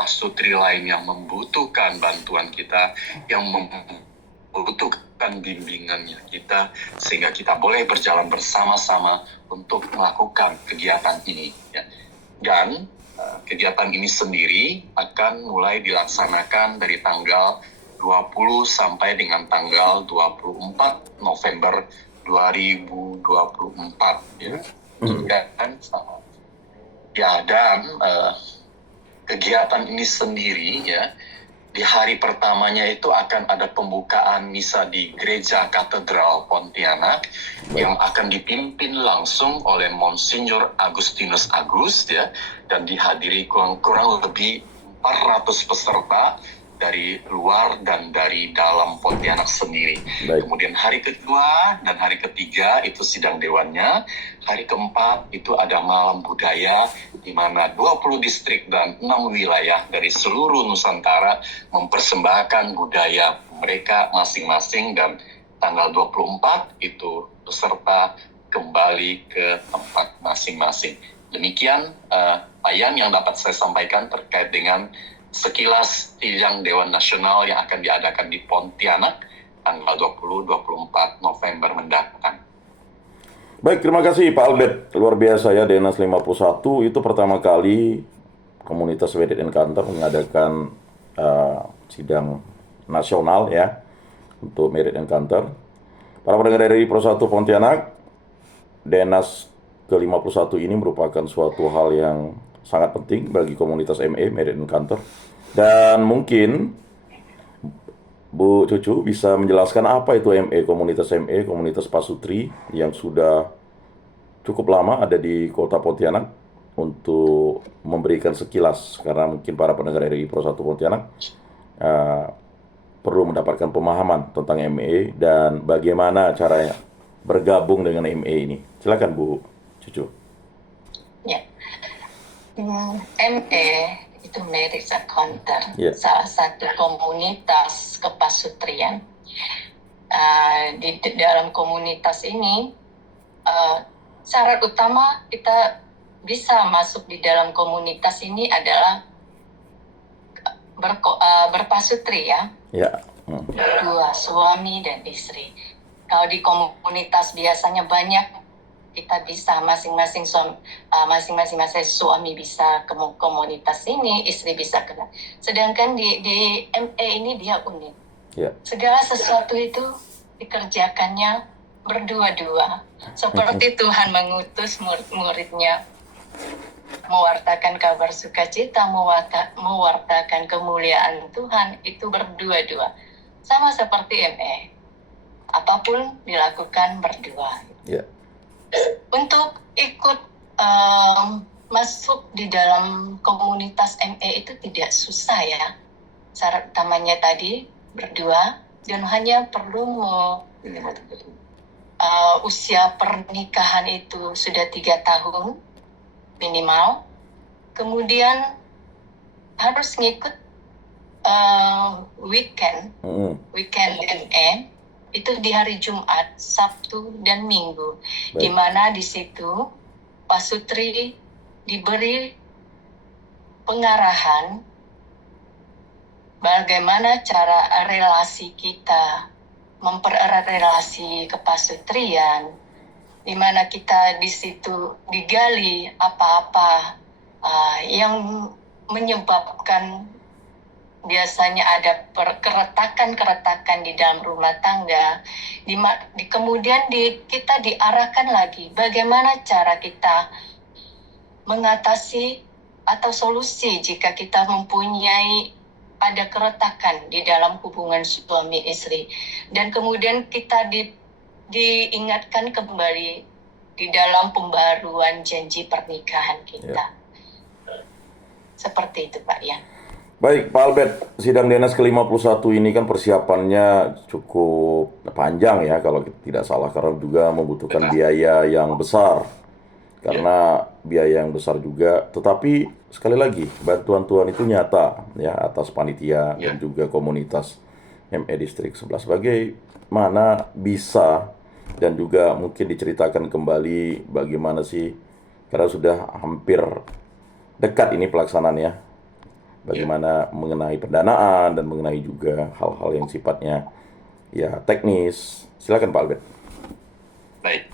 pasutri lain yang membutuhkan bantuan kita, yang membutuhkan bimbingannya kita, sehingga kita boleh berjalan bersama-sama untuk melakukan kegiatan ini. Ya. Dan kegiatan ini sendiri akan mulai dilaksanakan dari tanggal 20 sampai dengan tanggal 24 November 2024. Ya. Dan kegiatan ini sendiri ya, di hari pertamanya itu akan ada pembukaan misa di Gereja Katedral Pontianak yang akan dipimpin langsung oleh Monsinyur Agustinus Agus ya, dan dihadiri kurang lebih 400 peserta dari luar dan dari dalam Pontianak sendiri. Baik. Kemudian hari kedua dan hari ketiga itu sidang dewannya. Hari keempat itu ada malam budaya, di mana 20 distrik dan 6 wilayah dari seluruh Nusantara mempersembahkan budaya mereka masing-masing, dan tanggal 24 itu peserta kembali ke tempat masing-masing. Demikian Pak Yan yang dapat saya sampaikan terkait dengan sekilas sidang Dewan Nasional yang akan diadakan di Pontianak tanggal 20-24 November mendatang. Baik, terima kasih Pak Albert. Luar biasa ya, Denas 51 itu pertama kali komunitas Merit Encounter mengadakan sidang nasional ya untuk Merit Encounter. Para pendengar dari Pro 1 Pontianak, Denas ke-51 ini merupakan suatu hal yang sangat penting bagi komunitas ME, Merit Encounter. Dan mungkin Bu Cucu bisa menjelaskan apa itu ME, komunitas pasutri yang sudah cukup lama ada di Kota Pontianak, untuk memberikan sekilas, karena mungkin para pendengar RRI Pro 1 Pontianak perlu mendapatkan pemahaman tentang ME dan bagaimana caranya bergabung dengan ME ini. Silakan Bu Cucu. Ya. ME itu Merit Encounter, salah satu komunitas kepasutrian. Di dalam komunitas ini, syarat utama kita bisa masuk di dalam komunitas ini adalah berpasutri ya. Dua, suami dan istri. Kalau di komunitas biasanya banyak, kita bisa masing-masing suami bisa ke komunitas ini, istri bisa ke. Sedangkan di ME ini dia unik. Segala sesuatu itu dikerjakannya berdua-dua. Seperti Tuhan mengutus murid-muridnya mewartakan kabar sukacita, mewartakan kemuliaan Tuhan, itu berdua-dua. Sama seperti ME. Apapun dilakukan berdua. Untuk ikut masuk di dalam komunitas ME itu tidak susah ya. Syarat utamanya tadi berdua, dan hanya perlu usia pernikahan itu sudah 3 tahun minimal. Kemudian harus ngikut weekend ME. Itu di hari Jumat, Sabtu, dan Minggu. Di mana di situ pasutri diberi pengarahan bagaimana cara relasi kita, mempererat relasi kepasutrian, di mana kita di situ digali apa-apa yang menyebabkan biasanya ada keretakan di dalam rumah tangga. Kemudian kita diarahkan lagi bagaimana cara kita mengatasi atau solusi jika kita mempunyai ada keretakan di dalam hubungan suami istri. Dan kemudian kita diingatkan kembali di dalam pembaruan janji pernikahan kita. Seperti itu Pak Yan. Baik, Pak Albert, sidang Denas ke-51 ini kan persiapannya cukup panjang ya, kalau tidak salah, karena juga membutuhkan biaya yang besar. Karena biaya yang besar juga, tetapi sekali lagi, bantuan Tuhan itu nyata ya, atas panitia dan juga komunitas ME Distrik 11. Bagaimana bisa, dan juga mungkin diceritakan kembali bagaimana sih, karena sudah hampir dekat ini pelaksanaannya. bagaimana mengenai pendanaan dan mengenai juga hal-hal yang sifatnya ya teknis. Silakan Pak Albert. Baik.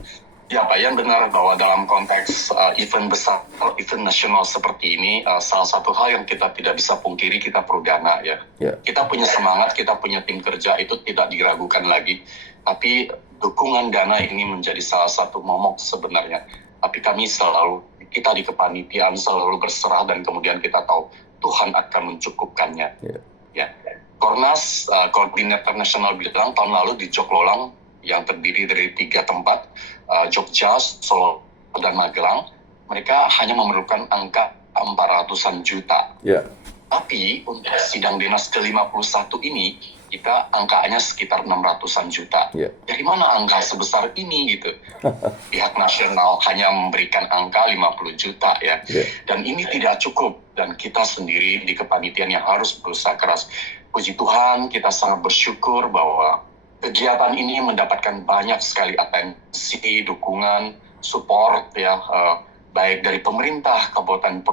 Ya, Pak Yan, benar bahwa dalam konteks event besar, event nasional seperti ini, salah satu hal yang kita tidak bisa pungkiri, kita perlu dana ya. Ya. Kita punya semangat, kita punya tim kerja, itu tidak diragukan lagi. Tapi dukungan dana ini menjadi salah satu momok sebenarnya. Tapi kami selalu, kita di kepanitiaan selalu berserah dan kemudian kita tahu Tuhan akan mencukupkannya. Ya. Ya. Kornas, koordinator nasional bilang tahun lalu di Joglolang yang terdiri dari 3 tempat, Jogja, Solo, dan Magelang, mereka hanya memerlukan angka 400-an juta. Ya. Tapi untuk sidang dinas ke-51 ini, kita angkanya sekitar 600-an juta. Ya. Dari mana angka sebesar ini gitu? Pihak nasional hanya memberikan angka 50 juta ya. Ya. Dan ini tidak cukup. Dan kita sendiri di kepanitiaan yang harus berusaha keras. Puji Tuhan, kita sangat bersyukur bahwa kegiatan ini mendapatkan banyak sekali atensi, dukungan, support ya, baik dari pemerintah, kabupaten,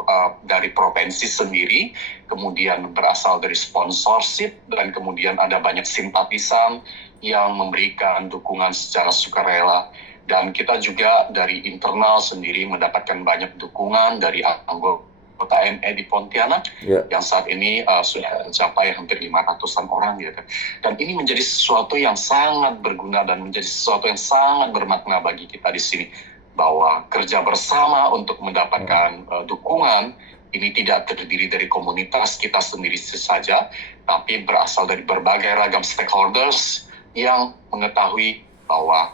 dari provinsi sendiri, kemudian berasal dari sponsorship, dan kemudian ada banyak simpatisan yang memberikan dukungan secara sukarela. Dan kita juga dari internal sendiri mendapatkan banyak dukungan dari anggota ME di Pontianak, Ya. yang saat ini sudah mencapai hampir 500-an orang gitu. Dan ini menjadi sesuatu yang sangat berguna dan menjadi sesuatu yang sangat bermakna bagi kita di sini, bahwa kerja bersama untuk mendapatkan dukungan ini tidak terdiri dari komunitas kita sendiri saja, tapi berasal dari berbagai ragam stakeholders yang mengetahui bahwa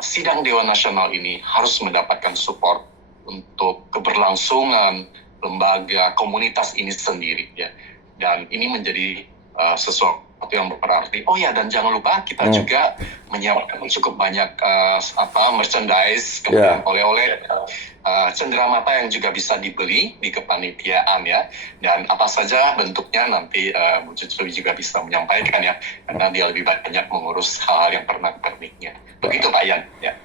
sidang Dewan Nasional ini harus mendapatkan support untuk keberlangsungan lembaga komunitas ini sendiri ya. Dan ini menjadi sesuatu yang berarti. Oh ya, dan jangan lupa kita juga menyiapkan cukup banyak merchandise, kemudian oleh-oleh, cenderamata yang juga bisa dibeli di kepanitiaan ya. Dan apa saja bentuknya nanti Bu Cucu juga bisa menyampaikan ya, karena dia lebih banyak mengurus hal-hal yang pernik-perniknya. Begitu Pak Yan ya.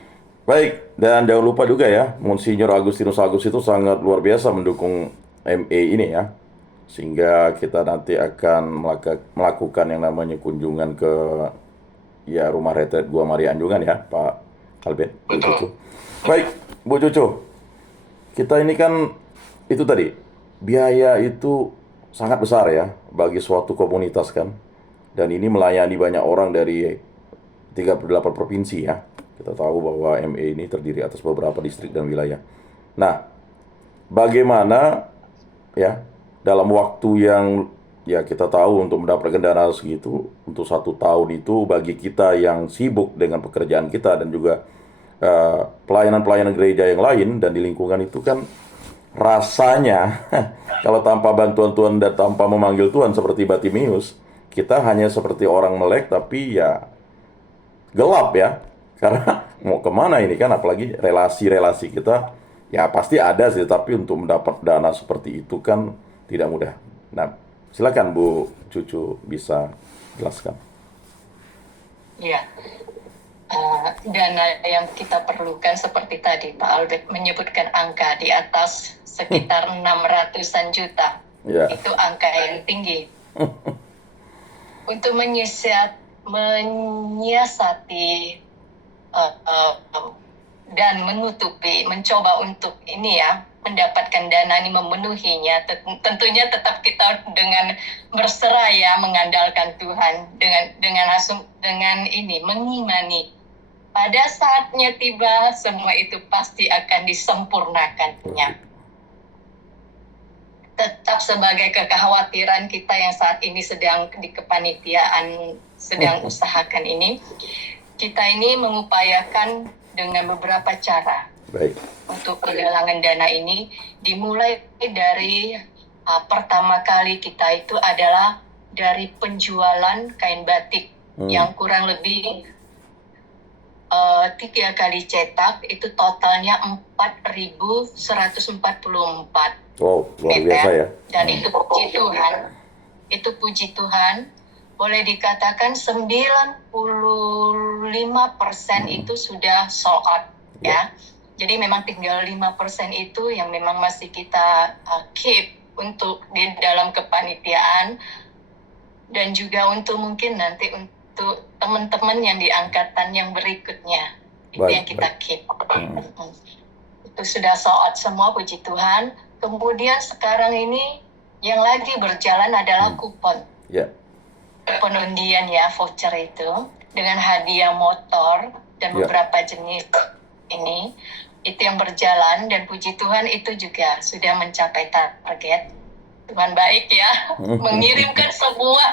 Baik, dan jangan lupa juga ya, Monsinyur Agustinus Agus itu sangat luar biasa mendukung ME ini ya. Sehingga kita nanti akan melakukan yang namanya kunjungan ke ya rumah retret Gua Maria Anjungan ya, Pak Albert. Bu Cucu. Baik, Bu Cucu. Kita ini kan itu tadi, biaya itu sangat besar ya bagi suatu komunitas kan. Dan ini melayani banyak orang dari 38 provinsi ya. Kita tahu bahwa ME ini terdiri atas beberapa distrik dan wilayah. Nah, bagaimana ya dalam waktu yang ya kita tahu untuk mendapatkan dana segitu untuk 1 tahun itu bagi kita yang sibuk dengan pekerjaan kita dan juga pelayanan-pelayanan gereja yang lain dan di lingkungan itu kan rasanya kalau tanpa bantuan Tuhan dan tanpa memanggil Tuhan seperti Bartimius, kita hanya seperti orang melek tapi ya gelap ya. Karena mau kemana ini kan, apalagi relasi-relasi kita, ya pasti ada sih, tapi untuk mendapat dana seperti itu kan tidak mudah. Nah, silakan Bu Cucu bisa jelaskan. Ya, dana yang kita perlukan seperti tadi Pak Albert menyebutkan angka di atas sekitar 600-an juta. Ya. Itu angka yang tinggi. Untuk menyiasati dan mencoba untuk ini ya, mendapatkan dana ini memenuhinya, tentunya tetap kita dengan berserah ya, mengandalkan Tuhan dengan ini mengimani pada saatnya tiba semua itu pasti akan disempurnakannya. Tetap sebagai kekhawatiran kita yang saat ini sedang di kepanitiaan sedang usahakan ini, kita ini mengupayakan dengan beberapa cara. Baik. Untuk penggalangan dana ini dimulai dari pertama kali kita itu adalah dari penjualan kain batik yang kurang lebih 3 kali cetak, itu totalnya 4.144 Wow, luar biasa ya. Dan itu puji Tuhan, boleh dikatakan 95% itu sudah sold out ya. Jadi memang tinggal 5% itu yang memang masih kita keep untuk di dalam kepanitiaan, dan juga untuk mungkin nanti untuk teman-teman yang di angkatan yang berikutnya. Itu Baik, yang kita baik. keep. Itu sudah soal semua, puji Tuhan. Kemudian sekarang ini yang lagi berjalan adalah kupon. Ya, Kupon undian ya, voucher itu. Dengan hadiah motor dan Ya. beberapa jenis ini. Itu yang berjalan, dan puji Tuhan itu juga sudah mencapai target. Tuhan baik ya, mengirimkan semua,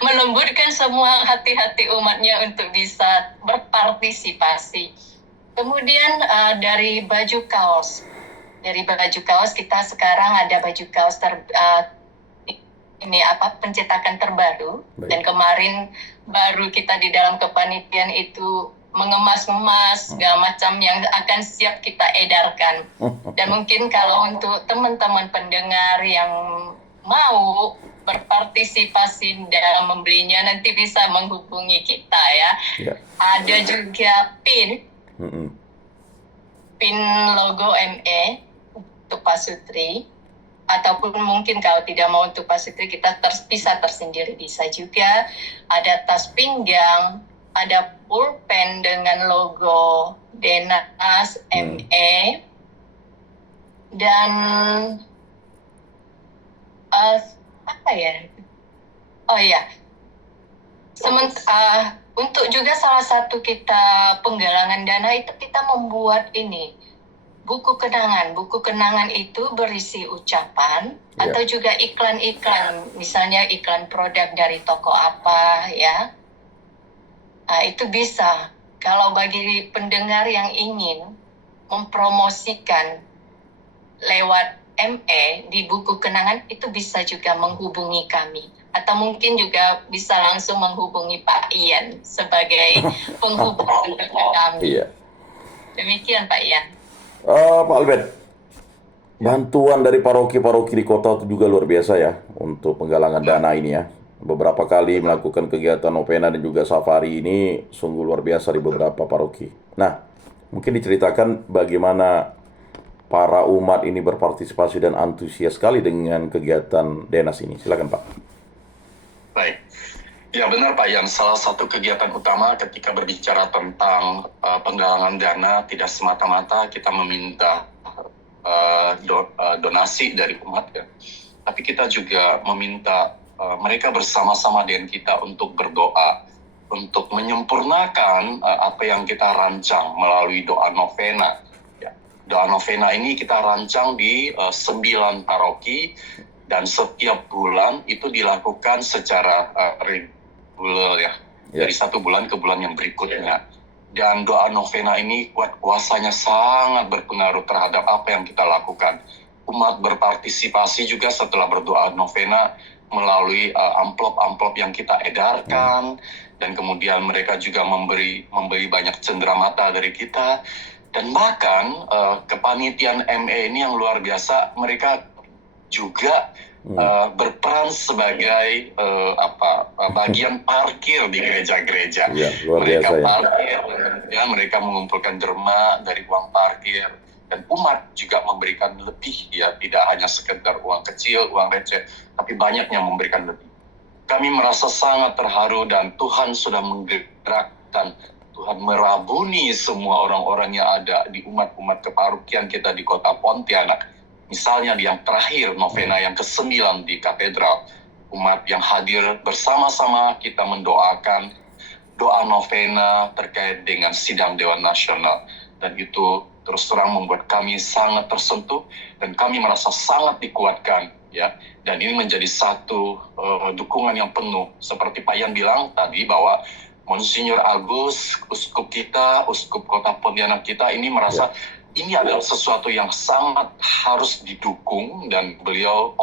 melembutkan semua hati-hati umatnya untuk bisa berpartisipasi. Kemudian dari baju kaos kita sekarang ada baju kaos pencetakan terbaru. Baik. Dan kemarin baru kita di dalam kepanitiaan itu mengemas-ngemas segala macam yang akan siap kita edarkan. Dan mungkin kalau untuk teman-teman pendengar yang mau berpartisipasi dalam membelinya, nanti bisa menghubungi kita ya. ya. Ada juga pin logo ME untuk Pak Sutri, ataupun mungkin kalau tidak mau untuk Pak Sutri, kita bisa tersendiri, bisa juga. Ada tas pinggang, ada pulpen dengan logo Denas ME, dan untuk juga salah satu kita penggalangan dana itu kita membuat ini buku kenangan. Buku kenangan itu berisi ucapan atau juga iklan-iklan, misalnya iklan produk dari toko apa ya. Itu bisa. Kalau bagi pendengar yang ingin mempromosikan lewat ME di buku kenangan, itu bisa juga menghubungi kami. Atau mungkin juga bisa langsung menghubungi Pak Ian sebagai penghubung untuk kami. Iya. Demikian Pak Ian. Pak Albert, bantuan dari paroki-paroki di kota itu juga luar biasa ya untuk penggalangan dana ini ya. Beberapa kali melakukan kegiatan novena dan juga safari ini sungguh luar biasa di beberapa paroki. Nah, mungkin diceritakan bagaimana para umat ini berpartisipasi dan antusias sekali dengan kegiatan Denas ini. Silakan Pak. Baik. Ya benar Pak Yan, salah satu kegiatan utama ketika berbicara tentang penggalangan dana tidak semata-mata kita meminta donasi dari umat ya. Tapi kita juga meminta mereka bersama-sama dengan kita untuk berdoa, untuk menyempurnakan apa yang kita rancang melalui doa novena. Ya. Doa novena ini kita rancang di 9 paroki, dan setiap bulan itu dilakukan secara reguler ya, dari satu bulan ke bulan yang berikutnya. Dan doa novena ini kuasanya sangat berpengaruh terhadap apa yang kita lakukan. Umat berpartisipasi juga setelah berdoa novena melalui amplop-amplop yang kita edarkan, dan kemudian mereka juga memberi banyak cenderamata dari kita. Dan bahkan kepanitiaan ME ini yang luar biasa, mereka juga berperan sebagai bagian parkir di gereja-gereja. Ya, luar mereka biasa, parkir, ya, mereka mengumpulkan derma dari uang parkir, dan umat juga memberikan lebih ya, tidak hanya sekedar uang kecil, uang receh, tapi banyak yang memberikan lebih. Kami merasa sangat terharu, dan Tuhan sudah menggerakkan, Tuhan merabuni semua orang-orang yang ada di umat-umat keparokian kita di kota Pontianak. Misalnya di yang terakhir, novena yang ke-9 di katedral, umat yang hadir bersama-sama kita mendoakan doa novena terkait dengan sidang Dewan Nasional. Dan itu terus terang membuat kami sangat tersentuh, dan kami merasa sangat dikuatkan ya. Dan ini menjadi satu dukungan yang penuh. Seperti Pak Yan bilang tadi bahwa Monsinyur Agus, uskup kita, uskup kota Pontianak kita ini merasa ini adalah sesuatu yang sangat harus didukung, dan beliau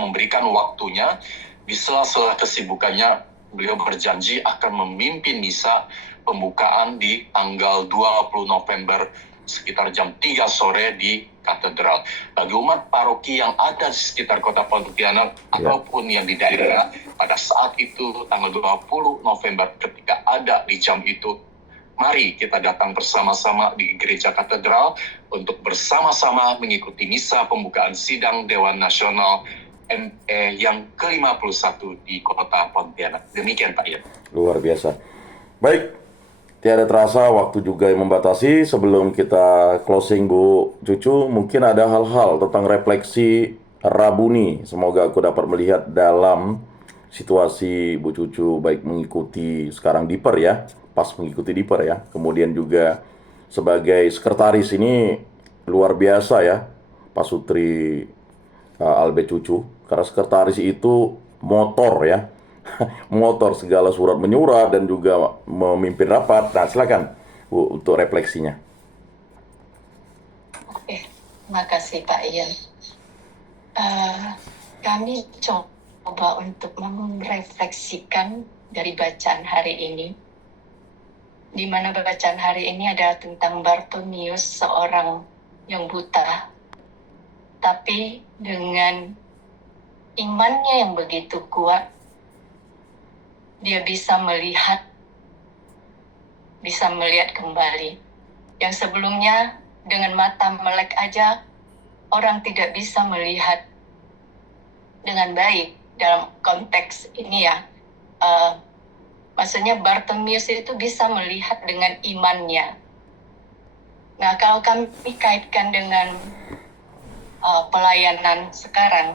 memberikan waktunya di sela-sela kesibukannya. Beliau berjanji akan memimpin misa pembukaan di tanggal 20 November sekitar jam 3 sore di katedral. Bagi umat paroki yang ada di sekitar kota Pontianak ataupun yang di daerah, pada saat itu tanggal 20 November ketika ada di jam itu, mari kita datang bersama-sama di Gereja Katedral untuk bersama-sama mengikuti misa pembukaan sidang Dewan Nasional ME yang ke-51 di Kota Pontianak. Demikian Pak Ian. Luar biasa. Baik, tiada terasa waktu juga yang membatasi. Sebelum kita closing Bu Cucu, mungkin ada hal-hal tentang refleksi Rabuni. Semoga aku dapat melihat dalam situasi Bu Cucu, baik mengikuti sekarang Diper ya, pas mengikuti Diper ya. Kemudian juga sebagai sekretaris ini luar biasa ya, Pak Sutri Albert Cucu. Karena sekretaris itu motor ya, motor segala surat menyurat dan juga memimpin rapat. Nah, silakan Bu untuk refleksinya. Oke, makasih Pak Ian. Kami coba untuk merefleksikan dari bacaan hari ini, di mana bacaan hari ini adalah tentang Bartimius, seorang yang buta, tapi dengan imannya yang begitu kuat, dia bisa melihat kembali. Yang sebelumnya dengan mata melek aja orang tidak bisa melihat dengan baik dalam konteks ini ya. Maksudnya Bartimius itu bisa melihat dengan imannya. Nah, kalau kami kaitkan dengan pelayanan sekarang,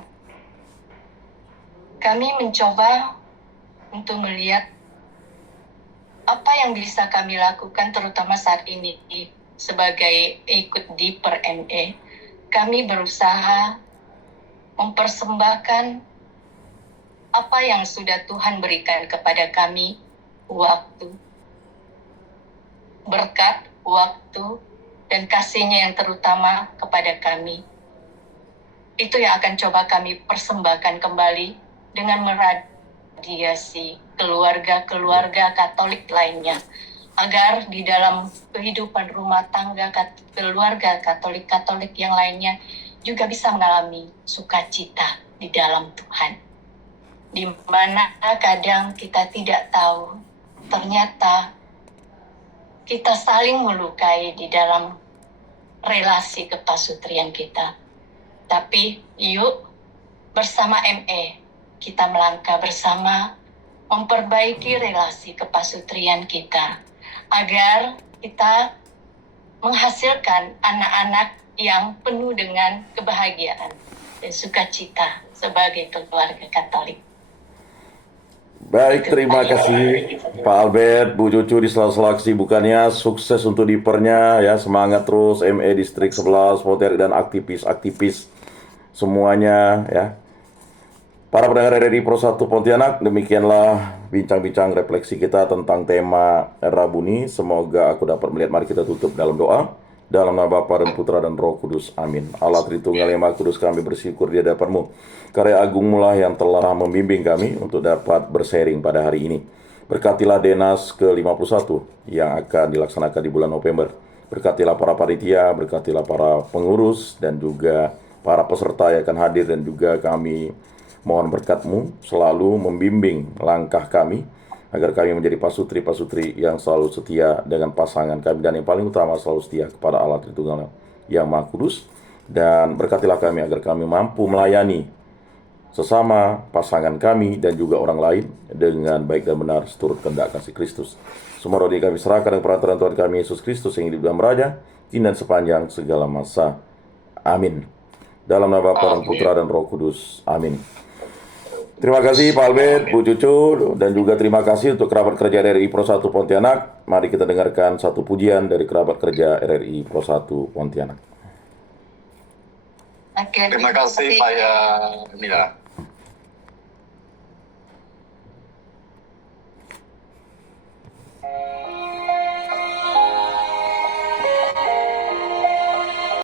kami mencoba untuk melihat apa yang bisa kami lakukan terutama saat ini sebagai ikut di per ME. Kami berusaha mempersembahkan apa yang sudah Tuhan berikan kepada kami, waktu, berkat, waktu, dan kasih-Nya yang terutama kepada kami. Itu yang akan coba kami persembahkan kembali dengan meradiasi keluarga-keluarga Katolik lainnya, agar di dalam kehidupan rumah tangga keluarga Katolik yang lainnya juga bisa mengalami sukacita di dalam Tuhan. Di mana kadang kita tidak tahu, ternyata kita saling melukai di dalam relasi kepasutrian kita. Tapi yuk bersama ME kita melangkah bersama memperbaiki relasi kepasutrian kita agar kita menghasilkan anak-anak yang penuh dengan kebahagiaan dan sukacita sebagai keluarga Katolik. Baik, terima kasih Pak Albert, Bu Cucu di sela-sela kesibukannya. Sukses untuk dipernya ya, semangat terus ME Distrik 11, Pontianak dan aktivis-aktivis semuanya ya. Para pendengar RRI Pro 1 Pontianak, demikianlah bincang-bincang refleksi kita tentang tema Rabuni. Semoga aku dapat melihat. Mari kita tutup dalam doa. Dalam nama Bapa dan Putra dan Roh Kudus. Amin. Allah Tritunggal yang Maha Kudus, kami bersyukur di hadapan-Mu. Karya agungmu lah yang telah membimbing kami untuk dapat bersharing pada hari ini. Berkatilah Denas ke-51 yang akan dilaksanakan di bulan November. Berkatilah para panitia, berkatilah para pengurus, dan juga para peserta yang akan hadir. Dan juga kami mohon berkat-Mu selalu membimbing langkah kami, agar kami menjadi pasutri-pasutri yang selalu setia dengan pasangan kami, dan yang paling utama selalu setia kepada Allah Tritunggal yang Maha Kudus. Dan berkatilah kami agar kami mampu melayani sesama pasangan kami dan juga orang lain dengan baik dan benar seturut kehendak kasih Kristus. Semua roh kami serahkan dengan perantaraan Tuhan kami Yesus Kristus yang hidup dan beraja kini dan sepanjang segala masa. Amin. Dalam nama Bapa dan Putra dan Roh Kudus. Amin. Terima kasih Pak Albert, Bu Cucu, dan juga terima kasih untuk kerabat kerja RRI Pro 1 Pontianak. Mari kita dengarkan satu pujian dari kerabat kerja RRI Pro 1 Pontianak. Oke, Terima kasih Pak Mila.